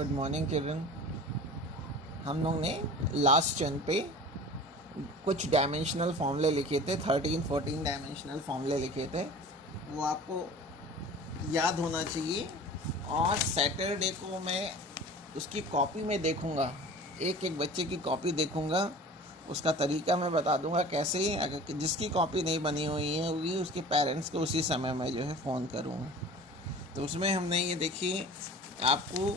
Good morning किरण। हम लोग ने लास्ट चैन पे कुछ डायमेंशनल फॉर्मूले लिखे थे, 13-14 डायमेंशनल फॉर्मूले लिखे थे। वो आपको याद होना चाहिए। और सैटरडे को मैं उसकी कॉपी में देखूँगा, एक एक बच्चे की कॉपी देखूँगा, उसका तरीका मैं बता दूँगा कैसे। अगर जिसकी कॉपी नहीं बनी हुई है होगी उसके पेरेंट्स को उसी समय मैं जो है फ़ोन करूँगा। तो उसमें हमने ये देखिए आपको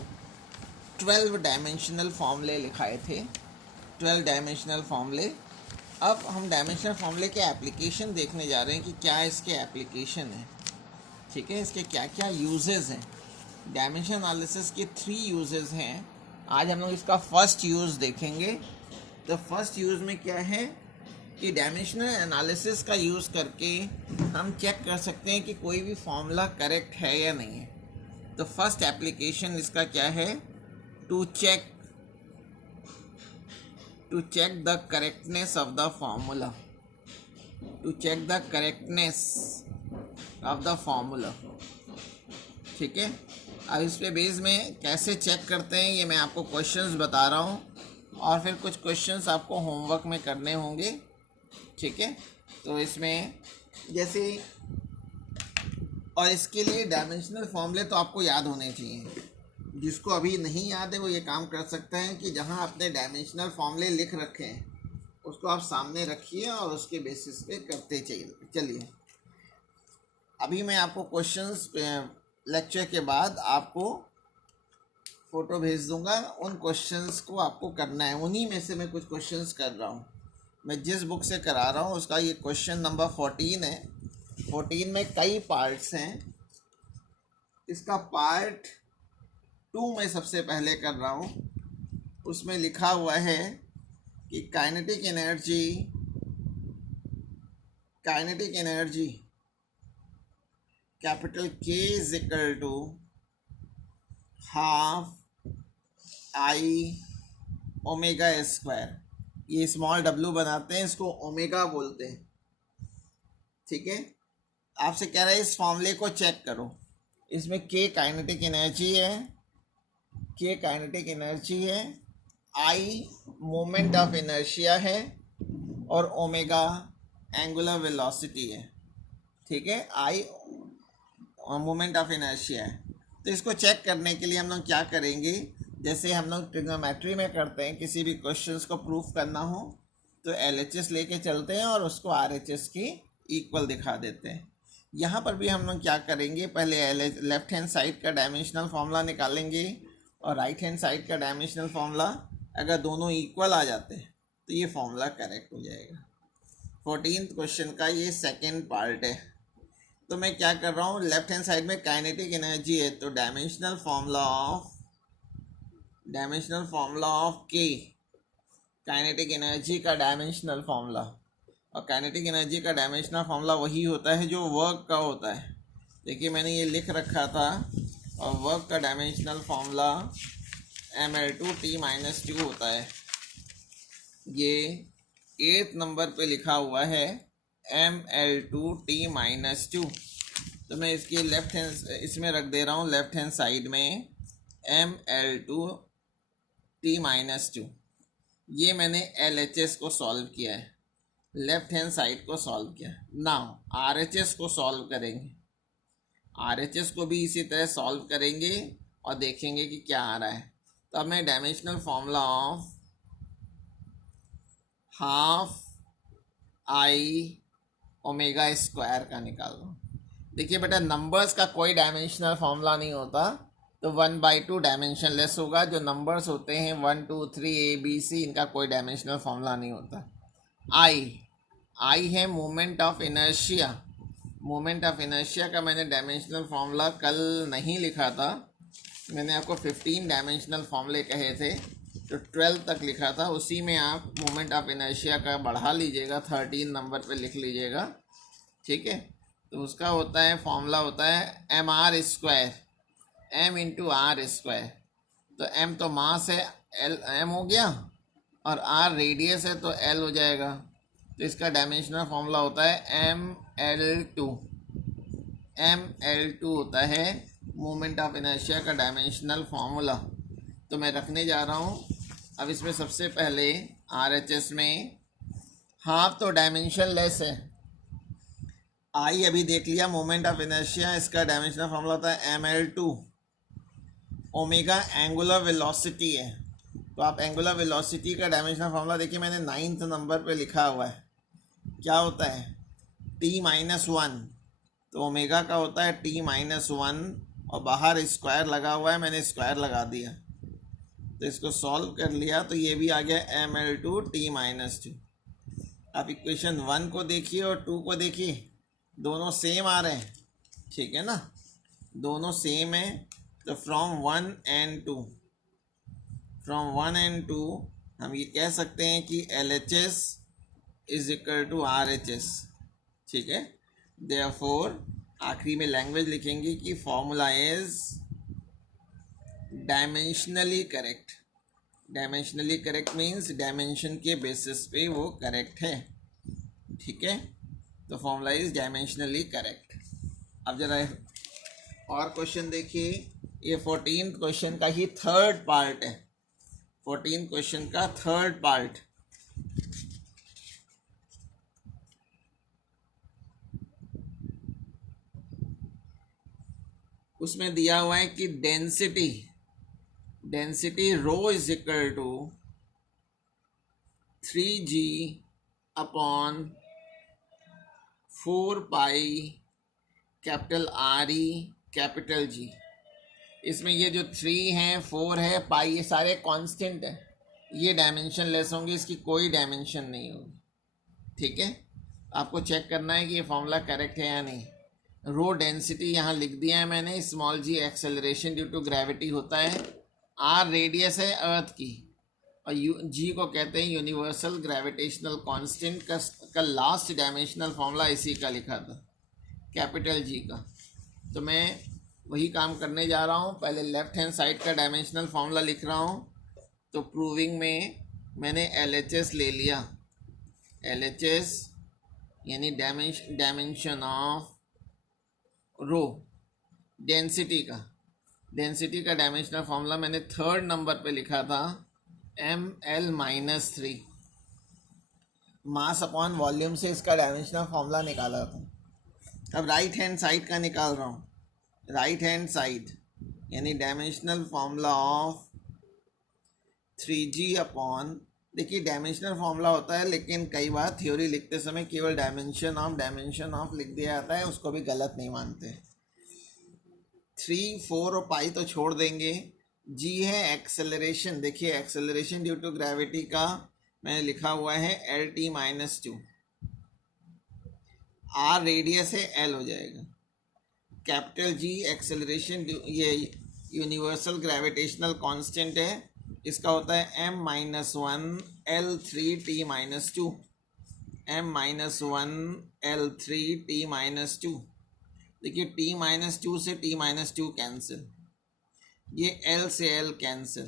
12 डायमेंशनल फॉर्मूले लिखाए थे, 12 डायमेंशनल फॉर्मूले। अब हम डायमेंशनल फॉर्मूले के एप्लीकेशन देखने जा रहे हैं कि क्या इसके एप्लीकेशन है। ठीक है, इसके क्या क्या यूजेस हैं। डायमेंशन एनालिसिस के 3 यूजेस हैं। आज हम लोग इसका फर्स्ट यूज़ देखेंगे। तो फर्स्ट यूज़ में क्या है कि डायमेंशनल एनालिसिस का यूज़ करके हम चेक कर सकते हैं कि कोई भी फॉर्मूला करेक्ट है या नहीं है। तो फर्स्ट एप्लीकेशन इसका क्या है, to check the correctness of the formula, to check the correctness of the formula. ठीक है, अब इस पे बेस में कैसे चेक करते हैं ये मैं आपको क्वेश्चंस बता रहा हूँ, और फिर कुछ क्वेश्चंस आपको होमवर्क में करने होंगे। ठीक है, तो इसमें जैसे, और इसके लिए डायमेंशनल फॉर्मूले तो आपको याद होने चाहिए। जिसको अभी नहीं याद है वो ये काम कर सकते हैं कि जहाँ आपने डायमेंशनल फॉर्मूले लिख रखे हैं उसको आप सामने रखिए और उसके बेसिस पे करते चलिए। अभी मैं आपको क्वेश्चंस लेक्चर के बाद आपको फ़ोटो भेज दूंगा। उन क्वेश्चंस को आपको करना है, उन्हीं में से मैं कुछ क्वेश्चंस कर रहा हूँ। मैं जिस बुक से करा रहा हूँ उसका ये क्वेश्चन नंबर 14 है। 14 में कई पार्ट्स हैं। इसका पार्ट 2 में सबसे पहले कर रहा हूँ। उसमें लिखा हुआ है कि kinetic energy capital K is equal to half I omega square. ये स्मॉल w बनाते हैं, इसको ओमेगा बोलते हैं। ठीक है, आपसे कह रहा है इस फॉर्मूले को चेक करो। इसमें K काइनेटिक एनर्जी है, I मोमेंट ऑफ इनर्शिया है, और ओमेगा एंगुलर वेलोसिटी है। ठीक है, I मोमेंट ऑफ इनर्शिया है। तो इसको चेक करने के लिए हम लोग क्या करेंगे, जैसे हम लोग ट्रिग्नोमेट्री में करते हैं, किसी भी क्वेश्चंस को प्रूफ करना हो तो LHS लेके चलते हैं और उसको RHS की इक्वल दिखा देते हैं। यहाँ पर भी हम लोग क्या करेंगे, पहले लेफ्ट हैंड साइड का डायमेंशनल फॉर्मूला निकालेंगे और राइट हैंड साइड का डायमेंशनल फॉर्मूला। अगर दोनों इक्वल आ जाते हैं तो ये फॉर्मूला करेक्ट हो जाएगा। 14th क्वेश्चन का ये सेकेंड पार्ट है। तो मैं क्या कर रहा हूँ, लेफ्ट हैंड साइड में काइनेटिक एनर्जी है तो dimensional formula of K, kinetic energy का डायमेंशनल फॉर्मूला। और काइनेटिक एनर्जी का डायमेंशनल फॉर्मूला वही होता है जो वर्क का होता है। देखिए मैंने ये लिख रखा था, और वर्क का डायमेंशनल फॉर्मूला mL2T-2 होता है। ये 8th नंबर पे लिखा हुआ है mL2T-2। तो मैं इसकी लेफ्ट हैंड इसमें रख दे रहा हूँ, लेफ्ट हैंड साइड में mL2T-2। ये मैंने LHS को सॉल्व किया है, लेफ्ट हैंड साइड को सॉल्व किया। नाउ RHS को सॉल्व करेंगे, RHS को भी इसी तरह सॉल्व करेंगे और देखेंगे कि क्या आ रहा है। तो अब मैं dimensional formula of half I omega square का निकाल रहा हूँ। देखिए बेटा, नंबर्स का कोई डायमेंशनल फॉर्मूला नहीं होता, तो 1/2 डायमेंशनलेस होगा। जो नंबर्स होते हैं 1 2 3 ABC, इनका कोई डायमेंशनल फॉर्मूला नहीं होता। आई है moment of inertia. Moment of inertia का मैंने डायमेंशनल फॉर्मूला कल नहीं लिखा था, मैंने आपको 15 डायमेंशनल फॉर्मूले कहे थे, तो 12 तक लिखा था। उसी में आप मोमेंट ऑफ इनर्शिया का बढ़ा लीजिएगा, 13 नंबर पे लिख लीजिएगा। ठीक है, तो उसका होता है फॉर्मूला होता है mr square, m into R square. तो m तो मास है, m हो गया, और r रेडियस है तो l हो जाएगा। तो इसका डायमेंशनल फॉर्मूला होता है mL2 होता है मोमेंट ऑफ इनर्शिया का डायमेंशनल फार्मूला। तो मैं रखने जा रहा हूँ। अब इसमें सबसे पहले RHS में हाफ तो डायमेंशन लेस है, आई अभी देख लिया मोमेंट ऑफ इनर्शिया, इसका डायमेंशनल फॉर्मूला होता है ml2। ओमेगा एंगुलर वेलोसिटी है, तो आप एंगुलर वेलोसिटी का डायमेंशनल फॉर्मूला देखिए, मैंने 9th नंबर पे लिखा हुआ है। क्या होता है t-1, तो ओमेगा का होता है t-1 और बाहर स्क्वायर लगा हुआ है, मैंने स्क्वायर लगा दिया, तो इसको सॉल्व कर लिया तो ये भी आ गया ml2 t-2। आप इक्वेशन 1 को देखिए और 2 को देखिए, दोनों सेम आ रहे हैं, ठीक है ना, दोनों सेम है। तो फ्रॉम 1 and 2 हम ये कह सकते हैं कि LHS is equal to RHS, ठीक है। देयरफॉर आखिरी में लैंग्वेज लिखेंगे कि formula is dimensionally correct. Dimensionally correct means dimension के बेसिस पे वो करेक्ट है, ठीक है। तो फॉर्मूला इज डायमेंशनली करेक्ट। अब जरा और क्वेश्चन देखिए, ये 14th क्वेश्चन का ही थर्ड पार्ट है, 14th क्वेश्चन का थर्ड पार्ट। उसमें दिया हुआ है कि density rho is equal to 3g upon 4 pi capital RE capital G। इसमें ये जो 3 है 4 है पाई ये सारे कांस्टेंट है, ये डायमेंशन लेस होंगे, इसकी कोई डायमेंशन नहीं होगी, ठीक है। आपको चेक करना है कि ये फॉर्मूला करेक्ट है या नहीं। रो डेंसिटी यहाँ लिख दिया है मैंने, small g acceleration due to gravity होता है, r रेडियस है अर्थ की, और g को कहते हैं यूनिवर्सल ग्रेविटेशनल कांस्टेंट का लास्ट डायमेंशनल फॉर्मूला इसी का लिखा था, कैपिटल G का। तो मैं वही काम करने जा रहा हूँ, पहले लेफ्ट हैंड साइड का डायमेंशनल फॉर्मूला लिख रहा हूँ। तो प्रूविंग में मैंने LHS ले लिया, LHS यानी डायमेंशन ऑफ रो, डेंसिटी का डायमेंशनल फॉर्मूला मैंने थर्ड नंबर पे लिखा था ml-3, मास अपॉन वॉल्यूम से इसका डायमेंशनल फॉर्मूला निकाला था। अब राइट हैंड साइड का निकाल रहा हूँ, राइट हैंड साइड यानी dimensional formula of 3g upon, देखिए डायमेंशनल फॉर्मूला होता है लेकिन कई बार थ्योरी लिखते समय केवल डायमेंशन ऑफ लिख दिया जाता है, उसको भी गलत नहीं मानते। 3, 4 और पाई तो छोड़ देंगे, g है एक्सेलरेशन, देखिए एक्सेलरेशन ड्यू टू ग्रेविटी का मैंने लिखा हुआ है LT-2, r रेडियस है L हो जाएगा, कैपिटल G एक्सेलरेशन ये यूनिवर्सल ग्रेविटेशनल कांस्टेंट है, इसका होता है m-1 L3T-2, m-1 L3T-2। देखिए T-2 से T-2 कैंसिल, ये L से L कैंसिल,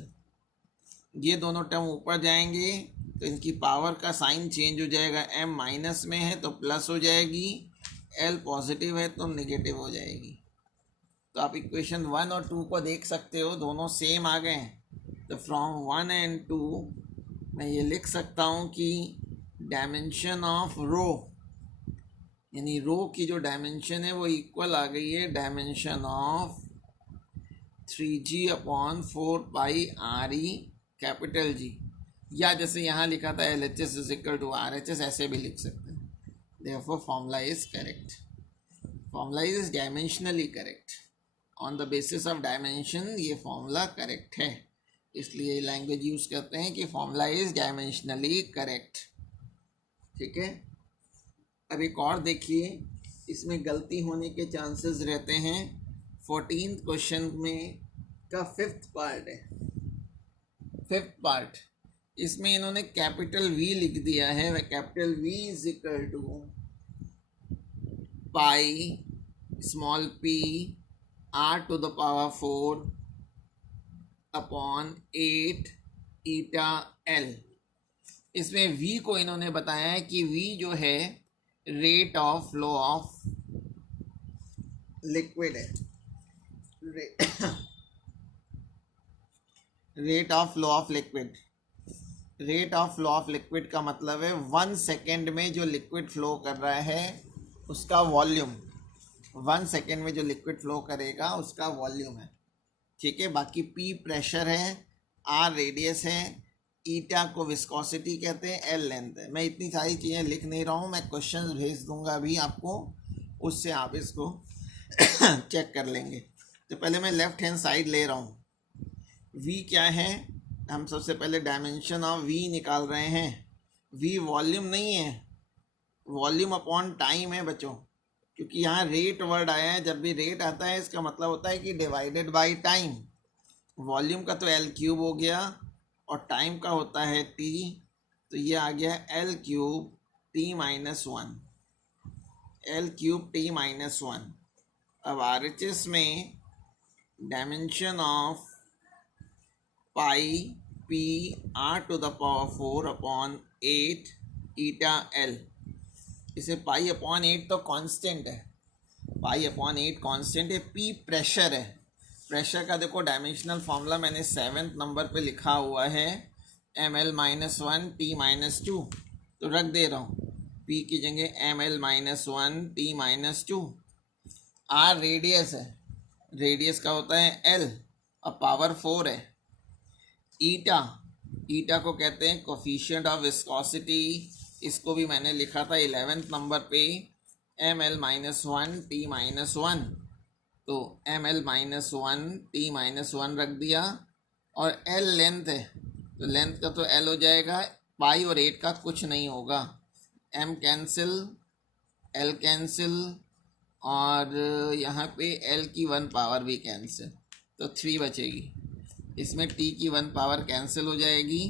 ये दोनों टर्म ऊपर जाएंगे तो इनकी पावर का साइन चेंज हो जाएगा, m माइनस में है तो प्लस हो जाएगी, L पॉजिटिव है तो नेगेटिव हो जाएगी। तो आप इक्वेशन 1 और 2 को देख सकते हो, दोनों सेम आ गए हैं। तो फ्रॉम 1 and 2 मैं ये लिख सकता हूँ कि डायमेंशन ऑफ रो यानी रो की जो डायमेंशन है वो इक्वल आ गई है dimension of 3g upon 4 pi RE capital G, या जैसे यहाँ लिखा था LHS is equal to RHS, ऐसे भी लिख सकते हैं। Therefore formula is correct, formula is dimensionally correct, on the basis of dimension ये फॉर्मूला करेक्ट है, इसलिए लैंग्वेज यूज़ करते हैं कि फॉर्मूला इज डायमेंशनली करेक्ट, ठीक है। अब एक और देखिए, इसमें गलती होने के चांसेस रहते हैं। 14th क्वेश्चन में का 5th पार्ट है, 5th पार्ट, इसमें इन्होंने कैपिटल V लिख दिया है, वह capital V is equal to pi small p r to the power 4 upon 8 eta L। इसमें V को इन्होंने बताया है कि V जो है rate of flow of liquid है, rate of flow of liquid. Rate of flow of liquid का मतलब है 1 सेकेंड में जो लिक्विड फ्लो कर रहा है उसका वॉल्यूम, 1 सेकेंड में जो लिक्विड फ्लो करेगा उसका वॉल्यूम है, ठीक है। बाकी पी प्रेशर है, आर रेडियस है, ईटा को विस्कोसिटी कहते हैं, एल लेंथ है। मैं इतनी सारी चीज़ें लिख नहीं रहा हूँ, मैं क्वेश्चंस भेज दूंगा अभी आपको, उससे आप इसको चेक कर लेंगे। तो पहले मैं लेफ्ट हैंड साइड ले रहा हूँ। वी क्या है, हम सबसे पहले डायमेंशन ऑफ वी निकाल रहे हैं। वी वॉल्यूम नहीं है, वॉल्यूम अपॉन टाइम है बच्चों, क्योंकि यहाँ रेट वर्ड आया है। जब भी रेट आता है इसका मतलब होता है कि डिवाइडेड बाय टाइम। वॉल्यूम का तो एल क्यूब हो गया और टाइम का होता है टी, तो ये आ गया L cube T minus 1, L cube T minus 1। अब RHS में dimension of pi P R to the power 4 upon 8 eta L. इसे पाई अपॉन 8 तो कांस्टेंट है, पाई अपॉन 8 कांस्टेंट है। पी प्रेशर है, प्रेशर का देखो डायमेंशनल फॉर्मूला मैंने 7th नंबर पे लिखा हुआ है, ml माइनस 1 टी माइनस 2, तो रख दे रहा हूँ पी की जगह ml minus 1 T minus 2। R radius है, रेडियस का होता है एल और पावर 4 है। ईटा, ईटा को कहते हैं कोफिशिएंट ऑफ विस्कोसिटी, इसको भी मैंने लिखा था 11th नंबर पे ml माइनस 1 टी माइनस 1, तो ml माइनस 1 टी माइनस 1 रख दिया। और l लेंथ है, तो लेंथ का तो l हो जाएगा, पाई और 8 का कुछ नहीं होगा, m कैंसिल, l कैंसिल, और यहाँ पे l की 1 पावर भी कैंसिल, तो 3 बचेगी। इसमें t की 1 पावर कैंसिल हो जाएगी,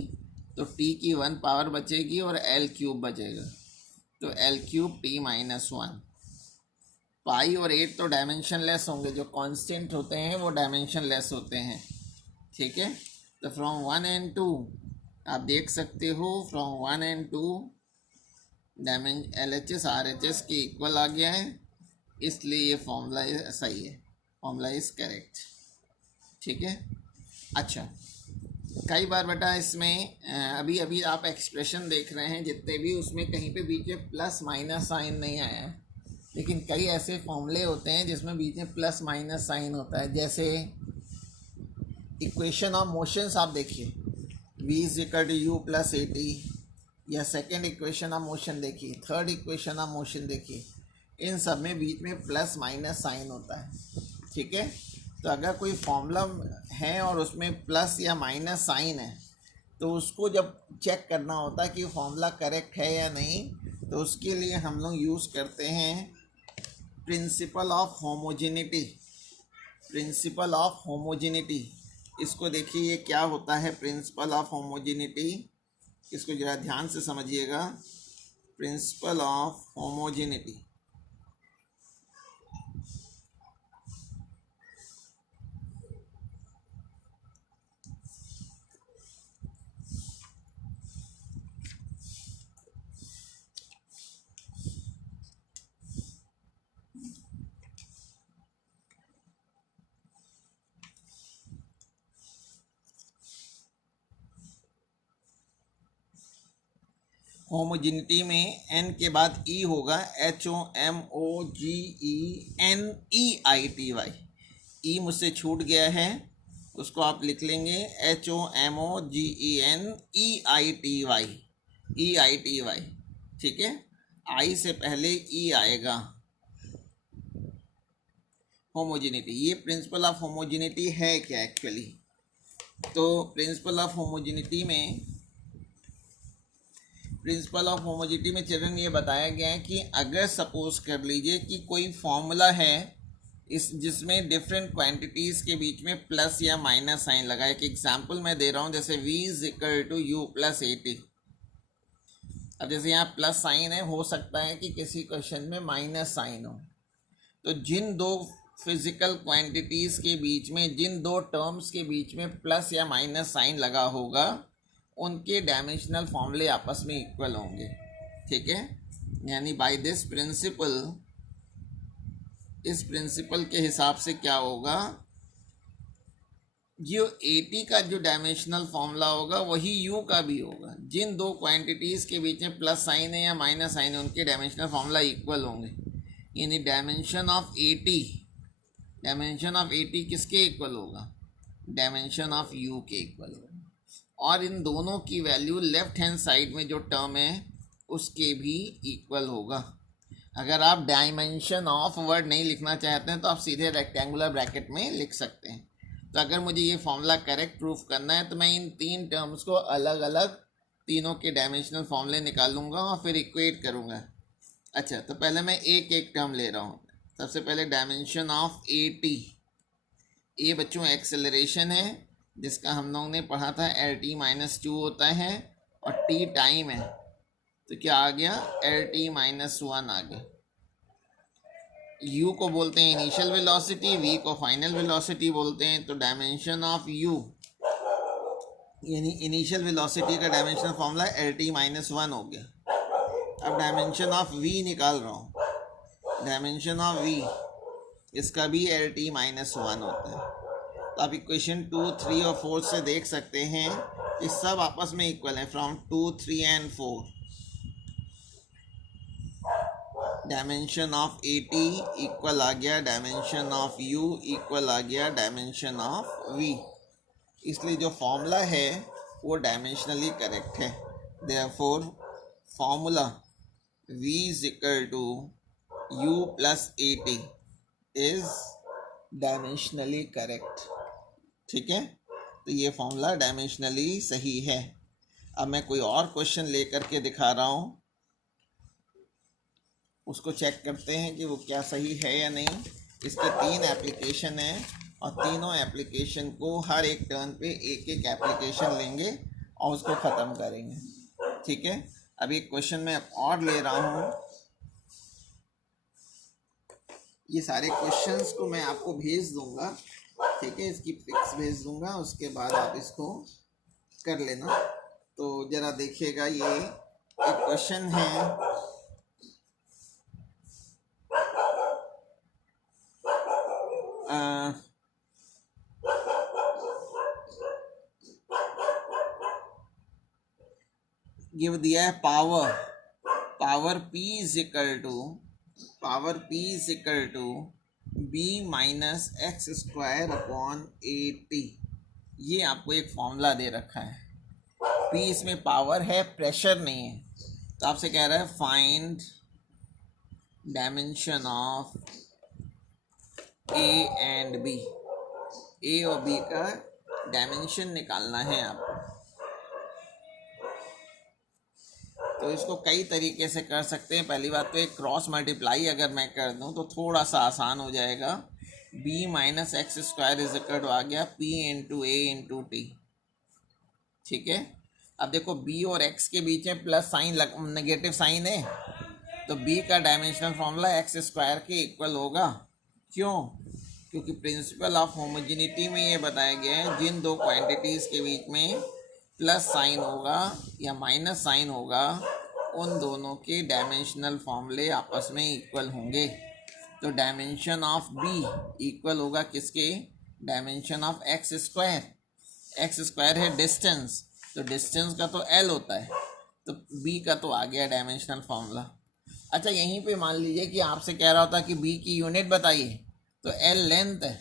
तो t की 1 पावर बचेगी और l क्यूब बचेगा, तो l क्यूब टी माइनस 1। पाई और 8 तो डायमेंशन लेस होंगे, जो कांस्टेंट होते हैं वो डायमेंशन लेस होते हैं, ठीक है। तो फ्रॉम 1 एंड 2 आप देख सकते हो, फ्रॉम 1 एंड 2 LHS RHS के इक्वल आ गया है, इसलिए ये फॉर्मूला सही है, फॉर्मूला इज करेक्ट, ठीक है। अच्छा, कई बार बेटा इसमें अभी अभी आप एक्सप्रेशन देख रहे हैं जितने भी, उसमें कहीं पे बीच में प्लस माइनस साइन नहीं आया है, लेकिन कई ऐसे फॉर्मूले होते हैं जिसमें बीच में प्लस माइनस साइन होता है। जैसे इक्वेशन ऑफ मोशंस आप देखिए, v is equal to u plus a t, या सेकेंड इक्वेशन ऑफ मोशन देखिए, थर्ड इक्वेशन ऑफ मोशन देखिए, इन सब में बीच में प्लस माइनस साइन होता है, ठीक है। तो अगर कोई फॉर्मूला है और उसमें प्लस या माइनस साइन है, तो उसको जब चेक करना होता है कि फॉर्मूला करेक्ट है या नहीं, तो उसके लिए हम लोग यूज़ करते हैं principle of homogeneity. Principle of homogeneity, इसको देखिए ये क्या होता है प्रिंसिपल ऑफ होमोजेनिटी, इसको ज़रा ध्यान से समझिएगा। प्रिंसिपल ऑफ होमोजेनिटी, होमोजेनिटी में n के बाद e होगा, HOMOGENEITY, ई मुझसे छूट गया है, उसको आप लिख लेंगे HOMOGENEITY, ठीक है। आई से पहले ई आएगा। होमोजेनिटी, ये प्रिंसिपल ऑफ होमोजेनिटी है क्या एक्चुअली? तो प्रिंसिपल ऑफ होमोजेनिटी में चिल्ड्रन ये बताया गया है कि अगर सपोज कर लीजिए कि कोई फॉर्मूला है इस जिसमें डिफरेंट क्वांटिटीज़ के बीच में प्लस या माइनस साइन लगा है। एक एग्जांपल मैं दे रहा हूँ, जैसे v is equal to u plus a t. अब जैसे यहाँ प्लस साइन है, हो सकता है कि किसी क्वेश्चन में माइनस साइन हो, तो जिन दो फिजिकल क्वांटिटीज़ के बीच में, जिन दो टर्म्स के बीच में प्लस या माइनस साइन लगा होगा, उनके डायमेंशनल फॉर्मूले आपस में इक्वल होंगे, ठीक है। यानी बाय दिस प्रिंसिपल, इस प्रिंसिपल के हिसाब से क्या होगा, जो एटी का जो डायमेंशनल फॉर्मूला होगा वही यू का भी होगा। जिन दो क्वांटिटीज़ के बीच में प्लस साइन है या माइनस साइन है उनके डायमेंशनल फॉर्मूला इक्वल होंगे। यानी डायमेंशन ऑफ एटी किसके इक्वल होगा? डायमेंशन ऑफ यू के इक्वल होगा। और इन दोनों की वैल्यू लेफ्ट हैंड साइड में जो टर्म है उसके भी इक्वल होगा। अगर आप डायमेंशन ऑफ वर्ड नहीं लिखना चाहते हैं तो आप सीधे रेक्टेंगुलर ब्रैकेट में लिख सकते हैं। तो अगर मुझे ये फॉर्मूला करेक्ट प्रूफ करना है तो मैं इन तीन टर्म्स को अलग अलग तीनों के डायमेंशनल फॉर्मूले निकालूंगा और फिर इक्वेट करूंगा। अच्छा, तो पहले मैं एक एक टर्म ले रहा हूँ। सबसे पहले डायमेंशन ऑफ ए टी। ए बच्चों एक्सेलरेशन है जिसका हम लोगों ने पढ़ा था एल टी माइनस टू होता है, और टी टाइम है तो क्या आ गया? एल टी माइनस वन आ गया। यू को बोलते हैं इनिशियल वेलोसिटी, वी को फाइनल वेलोसिटी बोलते हैं। तो डायमेंशन ऑफ यू यानी इनिशियल वेलोसिटी का dimensional formula L T minus one हो गया। अब डायमेंशन ऑफ वी निकाल रहा हूँ। डायमेंशन ऑफ वी इसका भी एल टी माइनस वन होता है। तो आप इक्वेशन 2, 3 और 4 से देख सकते हैं कि सब आपस में इक्वल है। From 2, 3 and 4 dimension of a t equal आ गया डायमेंशन ऑफ यू इक्वल आ गया डायमेंशन ऑफ वी। इसलिए जो फॉर्मूला है वो डायमेंशनली करेक्ट है। Therefore formula v is equal to u plus a t is dimensionally correct. ठीक है, तो ये फॉर्मूला डायमेंशनली सही है। अब मैं कोई और क्वेश्चन लेकर के दिखा रहा हूँ, उसको चेक करते हैं कि वो क्या सही है या नहीं। इसके 3 एप्लीकेशन हैं और तीनों एप्लीकेशन को हर एक टर्न पे एक एक एप्लीकेशन लेंगे और उसको ख़त्म करेंगे। ठीक है, अभी एक क्वेश्चन मैं और ले रहा हूँ। ये सारे क्वेश्चंस को मैं आपको भेज दूंगा। ठीक है, इसकी पिक्स भेज दूंगा, उसके बाद आप इसको कर लेना। तो ज़रा देखिएगा, ये एक क्वेश्चन है गिव दिया है power P is equal to b minus x square upon a t. ये आपको एक फॉर्मूला दे रखा है। P इसमें पावर है, प्रेशर नहीं है। तो आपसे कह रहा है find dimension of a and b. A और बी का डायमेंशन निकालना है आपको। तो इसको कई तरीके से कर सकते हैं। पहली बात तो एक क्रॉस मल्टीप्लाई अगर मैं कर दूं तो थोड़ा सा आसान हो जाएगा। b minus x square is equal to आ गया p into a into t. ठीक है, अब देखो b और x के बीच में प्लस साइन नेगेटिव साइन है, तो b का डायमेंशनल फॉर्मूला एक्स स्क्वायर के इक्वल होगा। क्यों? क्योंकि प्रिंसिपल ऑफ होमोजेनिटी में ये बताया गया है जिन दो क्वांटिटीज़ के बीच में प्लस साइन होगा या माइनस साइन होगा उन दोनों के डायमेंशनल फॉर्मूले आपस में इक्वल होंगे। तो डायमेंशन ऑफ बी इक्वल होगा किसके? Dimension of x square. X square है डिस्टेंस, तो डिस्टेंस का तो एल होता है, तो बी का तो आ गया डायमेंशनल फॉर्मूला। अच्छा, यहीं पे मान लीजिए कि आपसे कह रहा होता कि बी की यूनिट बताइए, तो एल लेंथ है।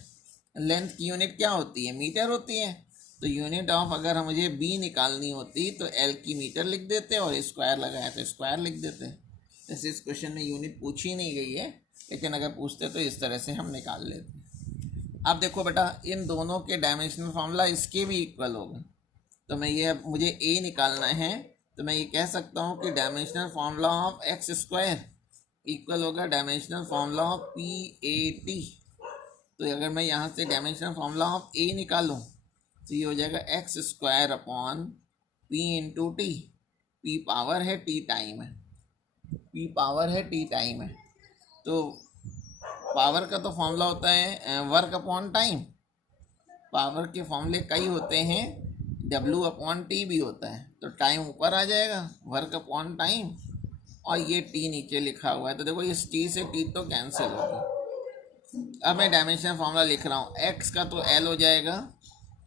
लेंथ की यूनिट क्या होती है? मीटर होती है। तो यूनिट ऑफ अगर मुझे बी निकालनी होती तो एल की मीटर लिख देते और स्क्वायर लगाया तो स्क्वायर लिख देते। जैसे इस क्वेश्चन में यूनिट पूछी नहीं गई है, लेकिन अगर पूछते तो इस तरह से हम निकाल लेते। अब देखो बेटा, इन दोनों के डायमेंशनल फार्मूला इसके भी इक्वल होगा। तो मैं ये मुझे ए निकालना है, तो मैं ये कह सकता हूँ कि dimensional formula of x square equal होगा dimensional formula of p a t. तो अगर मैं यहाँ से डायमेंशनल फार्मूला ऑफ ए निकालूँ तो ये हो जाएगा x square upon P into T. P power है, टी टाइम है। पी पावर है, टी टाइम है। तो पावर का तो फॉर्मूला होता है वर्क अपॉन टाइम। पावर के फॉर्मूले कई होते हैं, डब्ल्यू अपॉन टी भी होता है। तो टाइम ऊपर आ जाएगा, वर्क अपॉन टाइम, और ये टी नीचे लिखा हुआ है। तो देखो इस टी से टी तो कैंसिल होगा। अब मैं डायमेंशनल फॉर्मूला लिख रहा हूँ। एक्स का तो एल हो जाएगा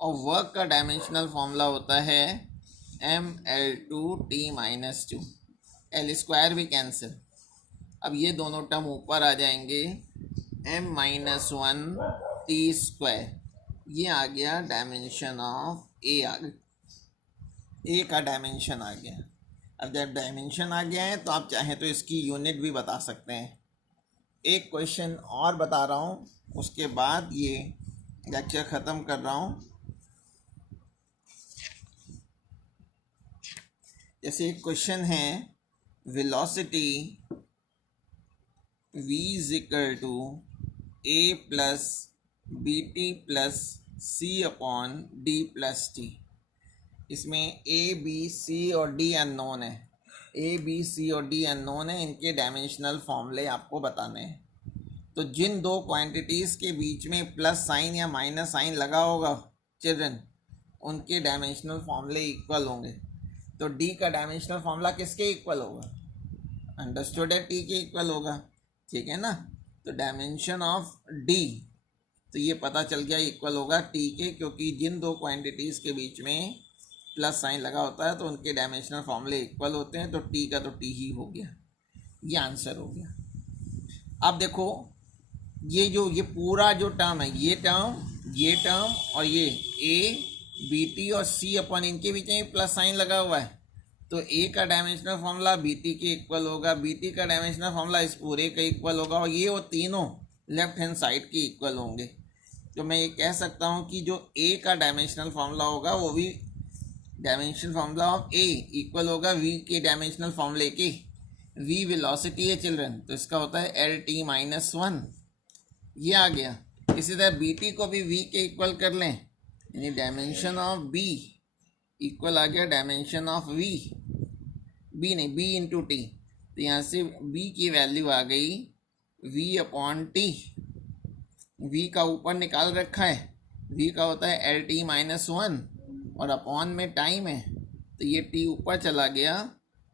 और वर्क का डायमेंशनल फॉर्मूला होता है ml2t-2, एल स्क्वायर भी कैंसिल। अब ये दोनों टर्म ऊपर आ जाएंगे, m-1t², ये आ गया डायमेंशन ऑफ ए, आ गया ए का डायमेंशन आ गया। अब जब डायमेंशन आ गया है तो आप चाहें तो इसकी यूनिट भी बता सकते हैं। एक क्वेश्चन और बता रहा हूँ, उसके बाद ये लेक्चर ख़त्म कर रहा हूँ। जैसे एक क्वेश्चन है, velocity v is equal to a plus b t plus c upon d plus t. इसमें a b c और d अननोन है, a b c और d अननोन है, इनके डायमेंशनल फॉर्मूले आपको बताने हैं। तो जिन दो क्वांटिटीज़ के बीच में प्लस साइन या माइनस साइन लगा होगा चिल्ड्रन, उनके डायमेंशनल फॉर्मूले इक्वल होंगे। तो d का डायमेंशनल फॉर्मूला किसके इक्वल होगा? अंडरस्टूड है, t के इक्वल होगा, ठीक है ना। तो डायमेंशन ऑफ d, तो ये पता चल गया इक्वल होगा t के, क्योंकि जिन दो क्वांटिटीज़ के बीच में प्लस साइन लगा होता है तो उनके डायमेंशनल फॉर्मूले इक्वल होते हैं। तो t का तो t ही हो गया, ये आंसर हो गया। अब देखो ये पूरा जो टर्म है, ये टर्म और ये a बी टी और c अपन इनके बीच में प्लस साइन लगा हुआ है, तो a का डायमेंशनल फॉर्मूला बी टी के इक्वल होगा, बी टी का डायमेंशनल फॉर्मूला इस पूरे का इक्वल होगा, और ये वो तीनों लेफ्ट हैंड साइड के इक्वल होंगे। तो मैं ये कह सकता हूँ कि जो a का डायमेंशनल फॉर्मूला होगा वो भी dimensional formula of a equal होगा v के डायमेंशनल फॉर्मूले के। v वेलोसिटी है चिल्ड्रन, तो इसका होता है LT-1, ये आ गया। इसी तरह बी टी को भी v के इक्वल कर लें, यानी डायमेंशन ऑफ b इक्वल आ गया डायमेंशन ऑफ v, b नहीं b इंटू टी। तो यहाँ से b की वैल्यू आ गई v अपॉन टी। v का ऊपर निकाल रखा है, v का होता है LT-1 और अपॉन में टाइम है, तो ये t ऊपर चला गया,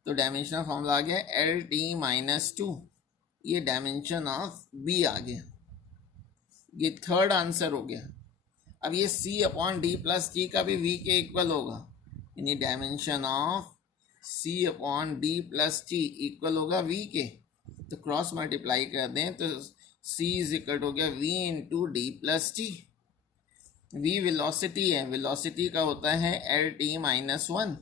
तो डायमेंशनल फॉर्मूला आ गया LT-2, ये डायमेंशन ऑफ b आ गया। ये थर्ड आंसर हो गया। अब ये c upon d plus T का भी v के इक्वल होगा, यानी dimension of c upon d plus T equal होगा v के। तो क्रॉस मल्टीप्लाई कर दें तो c इज इक्वल हो गया v into D plus T. v velocity है, वेलोसिटी का होता है LT-1,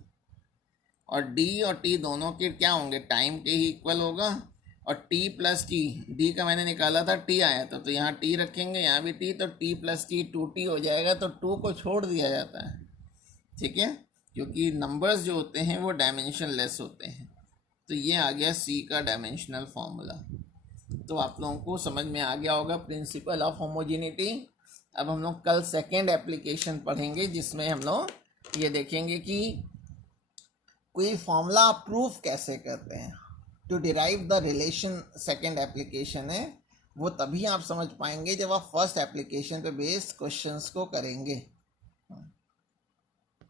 और d और t दोनों के क्या होंगे? टाइम के ही इक्वल होगा, और t प्लस टी, d का मैंने निकाला था, t आया था, तो यहाँ t रखेंगे, यहाँ भी t, तो t प्लस टी 2t हो जाएगा, तो 2 को छोड़ दिया जाता है, ठीक है, क्योंकि नंबर्स जो होते हैं वो डायमेंशन लेस होते हैं। तो ये आ गया c का डायमेंशनल फॉर्मूला। तो आप लोगों को समझ में आ गया होगा प्रिंसिपल ऑफ होमोजेनिटी। अब हम लोग कल सेकेंड एप्लीकेशन पढ़ेंगे, जिसमें हम लोग ये देखेंगे कि कोई फॉर्मूला प्रूफ कैसे करते हैं, to derive the relation. Second application है, वो तभी आप समझ पाएंगे जब आप फर्स्ट एप्लीकेशन पे बेस्ड क्वेश्चंस को करेंगे।